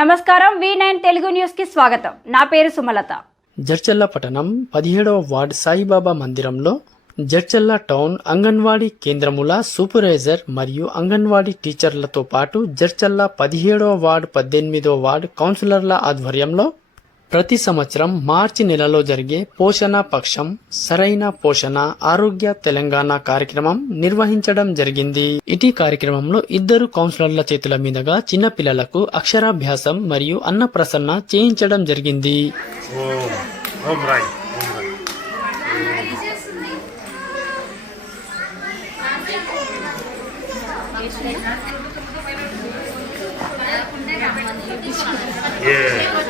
నమస్కారం V nine Telugu న్యూస్కి స్వాగతం. నా పేరు సుమలత. జడ్చల్ల పట్టణం పదిహేడవ వార్డ్ సాయిబాబా మందిరంలో జడ్చల్ల టౌన్ అంగన్వాడీ కేంద్రముల సూపర్వైజర్ మరియు అంగన్వాడీ టీచర్లతో పాటు జడ్చల్ల పదిహేడవ వార్డ్ పద్దెనిమిదవ వార్డ్ కౌన్సిలర్ల ఆధ్వర్యంలో ప్రతి సంవత్సరం మార్చి నెలలో జరిగే పోషణ పక్షం సరైన పోషణ ఆరోగ్య తెలంగాణ కార్యక్రమం నిర్వహించడం జరిగింది. ఇటీ కార్యక్రమంలో ఇద్దరు కౌన్సిలర్ల చేతుల మీదుగా చిన్న పిల్లలకు అక్షరాభ్యాసం మరియు అన్నప్రసన్న చేయించడం జరిగింది. Yeah.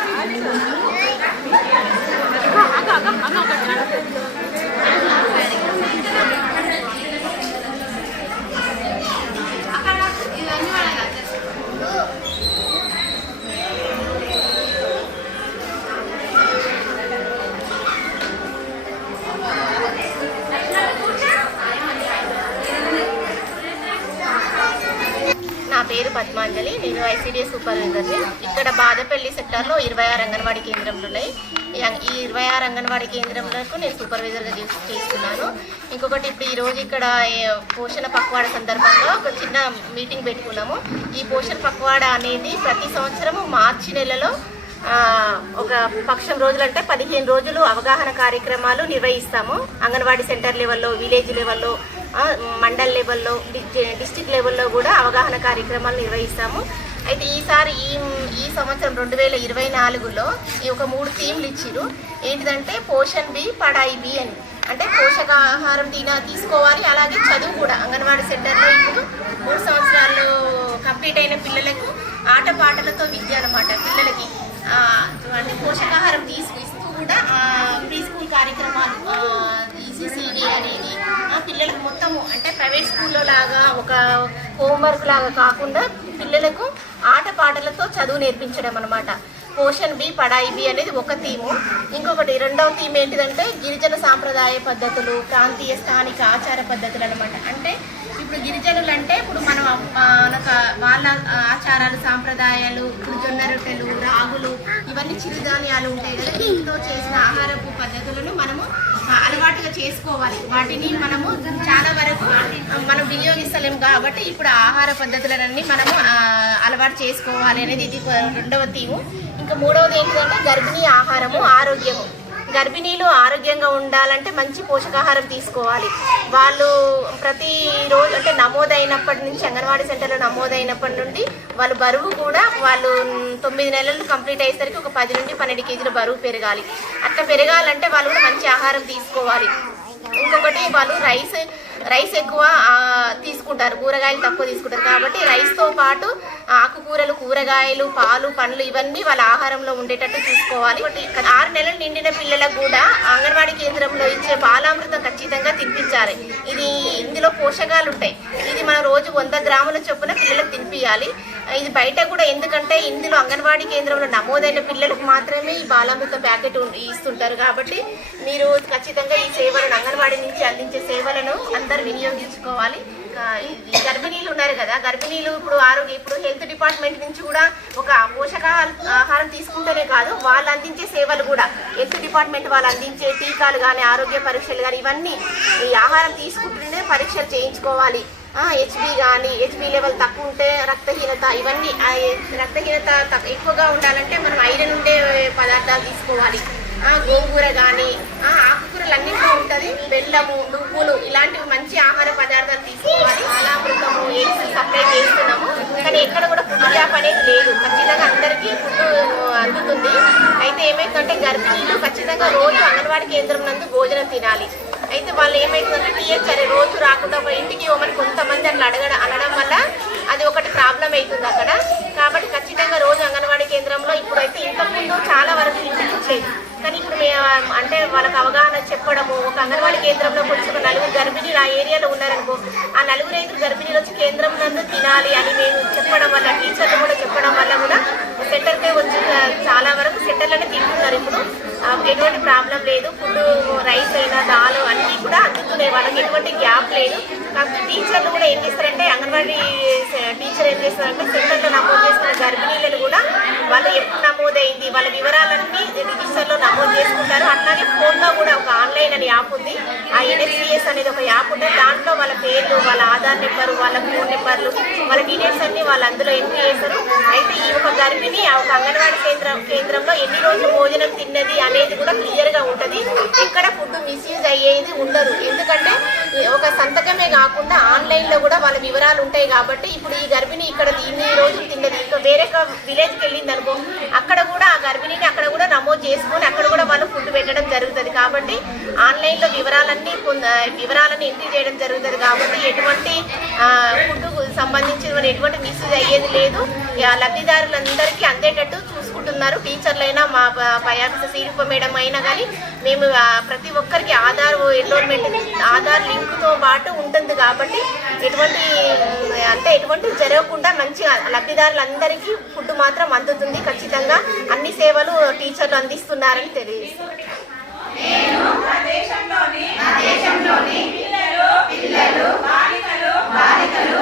పద్మాంజలి నేను ఐసీడీఎస్ సూపర్వైజర్ని. ఇక్కడ బాదపల్లి సెక్టార్లో ఇరవై ఆరు అంగన్వాడీ కేంద్రములు ఉన్నాయి. ఈ ఇరవై ఆరు అంగన్వాడీ కేంద్రంలో నేను సూపర్వైజర్గా చేస్తున్నాను. ఇంకొకటి ఇప్పుడు ఈరోజు ఇక్కడ పోషణ పక్వాడ సందర్భంగా ఒక చిన్న మీటింగ్ పెట్టుకున్నాము. ఈ పోషణ పక్వాడ అనేది ప్రతి సంవత్సరము మార్చి నెలలో ఒక పక్షం రోజులు అంటే పదిహేను రోజులు అవగాహన కార్యక్రమాలు నిర్వహిస్తాము. అంగన్వాడీ సెంటర్ లెవెల్లో విలేజ్ లెవెల్లో మండల్ లెవెల్లో డి- డిస్టిక్ లెవెల్లో కూడా అవగాహన కార్యక్రమాలు నిర్వహిస్తాము. అయితే ఈసారి ఈ ఈ సంవత్సరం రెండు వేల ఇరవై నాలుగులో ఈ ఒక మూడు థీమ్లు ఇచ్చిరు ఏంటిదంటే పోషన్ బి పడాయి బి అని. అంటే పోషకాహారం తిన తీసుకోవాలి అలాగే చదువు కూడా. అంగన్వాడీ సెంటర్లో ఇప్పుడు మూడు సంవత్సరాలు కంప్లీట్ అయిన పిల్లలకు ఆటపాటలతో విద్య అనమాట పిల్లలకి అంటే పోషకాహారం తీసుకు ఇస్తూ కూడా ప్రీ స్కూల్ కార్యక్రమాలు ఈసీసీడీ అనేది పిల్లలకు మొత్తము అంటే ప్రైవేట్ స్కూల్లో లాగా ఒక హోంవర్క్ లాగా కాకుండా పిల్లలకు ఆట పాటలతో చదువు నేర్పించడం అనమాట పోషన్ బి పడాయి బి అనేది ఒక థీము. ఇంకొకటి రెండవ థీమ్ ఏంటిదంటే గిరిజన సాంప్రదాయ పద్ధతులు ప్రాంతీయ స్థానిక ఆచార పద్ధతులు అనమాట అంటే ఇప్పుడు గిరిజనులు అంటే ఇప్పుడు మనం మనకు వాళ్ళ ఆచారాలు సాంప్రదాయాలు ఇప్పుడు జొన్న రొట్టెలు రాగులు ఇవన్నీ చిరుధాన్యాలు ఉంటాయి కదా. వీటితో చేసిన ఆహారపు పద్ధతులను మనము అలవాటుగా చేసుకోవాలి. వాటిని మనము చాలా వరకు మనం వినియోగిస్తలేం కాబట్టి ఇప్పుడు ఆహార పద్ధతులన్నీ మనము అలవాటు చేసుకోవాలి అనేది ఇది రెండవ తీము ఇంకా మూడవది ఏంటంటే గర్భిణీ ఆహారము ఆరోగ్యము. గర్భిణీలు ఆరోగ్యంగా ఉండాలంటే మంచి పోషకాహారం తీసుకోవాలి. వాళ్ళు ప్రతి రోజు అంటే నమోదైనప్పటి నుంచి అంగన్వాడీ సెంటర్లో నమోదైనప్పటి నుండి వాళ్ళు బరువు కూడా వాళ్ళు తొమ్మిది నెలలు కంప్లీట్ అయ్యేసరికి ఒక పది నుండి పన్నెండు కేజీల బరువు పెరగాలి. అట్లా పెరగాలంటే వాళ్ళు కూడా మంచి ఆహారం తీసుకోవాలి. ఇంకొకటి వాళ్ళు రైస్ రైస్ ఎక్కువ తీసుకుంటారు. కూరగాయలు తక్కువ తీసుకుంటారు. కాబట్టి రైస్తో పాటు ఆకుకూరలు కూరగాయలు పాలు పండ్లు ఇవన్నీ వాళ్ళ ఆహారంలో ఉండేటట్టు చూసుకోవాలి. ఒకటి ఆరు నెలలు నిండిన పిల్లలకు కూడా అంగన్వాడీ కేంద్రంలో ఇచ్చే బాలామృతం ఖచ్చితంగా తినిపించాలి. ఇది ఇందులో పోషకాలు ఉంటాయి. ఇది మనం రోజు వంద గ్రాముల చొప్పున పిల్లలకు తినిపించాలి ఇది బయట కూడా ఎందుకంటే ఇందులో అంగన్వాడీ కేంద్రంలో నమోదైన పిల్లలకు మాత్రమే ఈ బాలామృత ప్యాకెట్ ఇస్తుంటారు కాబట్టి మీరు ఖచ్చితంగా ఈ సేవలను అంగన్వాడీ నుంచి అందించే సేవలను అందరు వినియోగించుకోవాలి. ఈ గర్భిణీలు ఉన్నారు కదా గర్భిణీలు ఇప్పుడు ఆరోగ్య ఇప్పుడు హెల్త్ డిపార్ట్మెంట్ నుంచి కూడా ఒక పోషకాహార ఆహారం తీసుకుంటేనే కాదు వాళ్ళు అందించే సేవలు కూడా హెల్త్ డిపార్ట్మెంట్ వాళ్ళు అందించే టీకాలు కానీ ఆరోగ్య పరీక్షలు కానీ ఇవన్నీ ఈ ఆహారం తీసుకుంటూనే పరీక్షలు చేయించుకోవాలి. హెచ్బి కానీ హెచ్బి లెవెల్ తక్కువ ఉంటే రక్తహీనత ఇవన్నీ రక్తహీనత తక్కువ ఎక్కువగా ఉండాలంటే మనం ఐరన్ ఉండే పదార్థాలు తీసుకోవాలి. గోంగూర కానీ ఆకుకూరలు అన్నింటిలో ఉంటుంది. బెల్లము నువ్వులు ఇలాంటివి మంచి ఆహార పదార్థాలు తీసుకోవాలి. అలామృతము ఎగ్స్ సప్లై చేస్తున్నాము. కానీ ఎక్కడ కూడా ఫుడ్ గ్యాప్ అనేది లేదు. ఖచ్చితంగా అందరికీ ఫుడ్ అందుతుంది. అయితే ఏమైందంటే గర్భిణీలు ఖచ్చితంగా రోజు అంగన్వాడీ కేంద్రం నందు భోజనం తినాలి. అయితే వాళ్ళు ఏమైతుందంటే టీఎస్ సరే రోజు రాకుండా ఒక ఇంటికి మరి కొంతమంది అట్లా అడగడం అనడం వల్ల అది ఒకటి ప్రాబ్లం అవుతుంది అక్కడ. కాబట్టి ఖచ్చితంగా రోజు అంగన్వాడీ కేంద్రంలో ఇప్పుడైతే ఇంతకుముందు చాలా వరకు ఇంటికి వచ్చేది కానీ ఇప్పుడు మేము అంటే వాళ్ళకి అవగాహన చెప్పడము ఒక అంగన్వాడీ కేంద్రంలో కొంచెం నలుగురు గర్భిణీలు ఆ ఏరియాలో ఉన్నారనుకో ఆ నలుగురు ఐదు గర్భిణీలు వచ్చి కేంద్రం నందు తినాలి అని మేము చెప్పడం వల్ల టీచర్లు కూడా చెప్పడం వల్ల కూడా సెంటర్కే వచ్చి చాలా వరకు సెంటర్లోనే తింటున్నారు ఇప్పుడు. ఎటువంటి ప్రాబ్లం లేదు. ఫుడ్ రైస్ అయినా దాల్ అన్నీ కూడా అందుతున్నాయి వాళ్ళకి ఎటువంటి గ్యాప్ లేదు. కాకపోతే టీచర్లు కూడా ఏం చేస్తారంటే అంగన్వాడీ టీచర్ ఏం చేస్తారంటే సెంటర్లో నమోదు చేస్తున్న గర్భిణీలను కూడా వాళ్ళు ఎప్పుడు నమోదైంది? వాళ్ళ వివరాలన్నీ రిజిస్టర్లో నమోదు చేసుకుంటారు. అట్లాగే ఫోన్లో కూడా ఒక ఆన్లైన్ అని యాప్ ఉంది. ఆ ఎన్ఎస్సిఎస్ అనేది ఒక యాప్ ఉంటుంది దాంట్లో వాళ్ళ పేర్లు వాళ్ళ ఆధార్ నెంబర్ వాళ్ళ ఫోన్ నెంబర్లు వాళ్ళ డీటెయిల్స్ అన్ని వాళ్ళు అందులో ఎంట్రీ చేస్తారు. అయితే ఈ ఒక గర్భిణి ఆ ఒక అంగన్వాడీ కేంద్రం కేంద్రంలో ఎన్ని రోజులు భోజనం తిన్నది అనేది కూడా క్లియర్గా ఉంటుంది. ఎక్కడ ఫుడ్ మిస్యూజ్ అయ్యేది ఉండదు. ఎందుకంటే ఒక సంతకమే కాకుండా ఆన్లైన్లో కూడా వాళ్ళ వివరాలు ఉంటాయి కాబట్టి ఇప్పుడు ఈ గర్భిణి ఇక్కడ ఇన్ని రోజులు తిన్నది ఇంకా వేరే విలేజ్కి వెళ్ళింది అనుకో అక్కడ కూడా ఆ గర్భిణిని అక్కడ కూడా నమోదు చేసుకొని అక్కడ కూడా వాళ్ళు ఫుడ్ పెట్టడం జరుగుతుంది కాబట్టి ఆన్లైన్లో వివరాలన్నీ వివరాలన్నీ ఎంట్రీ చేయడం జరుగుతుంది కాబట్టి ఎటువంటి ఫుడ్ సంబంధించిన ఎటువంటి మిస్యూజ్ అయ్యేది లేదు. లబ్ధిదారులందరికీ అందేటట్టు చూసుకుంటున్నారు టీచర్లైనా మా ప- పై ఆఫీసర్ మేడం అయినా కానీ మేము ప్రతి ఒక్కరికి ఆధార్ ఎన్రోల్మెంట్ ఆధార్ లింక్తో పాటు ఉంటుంది కాబట్టి ఎటువంటి అంటే ఎటువంటి జరగకుండా మంచిగా లబ్ధిదారులందరికీ ఫుడ్ మాత్రం అందుతుంది. ఖచ్చితంగా అన్ని సేవలు టీచర్లు అందిస్తున్నారని తెలియజేస్తారు బాలికలు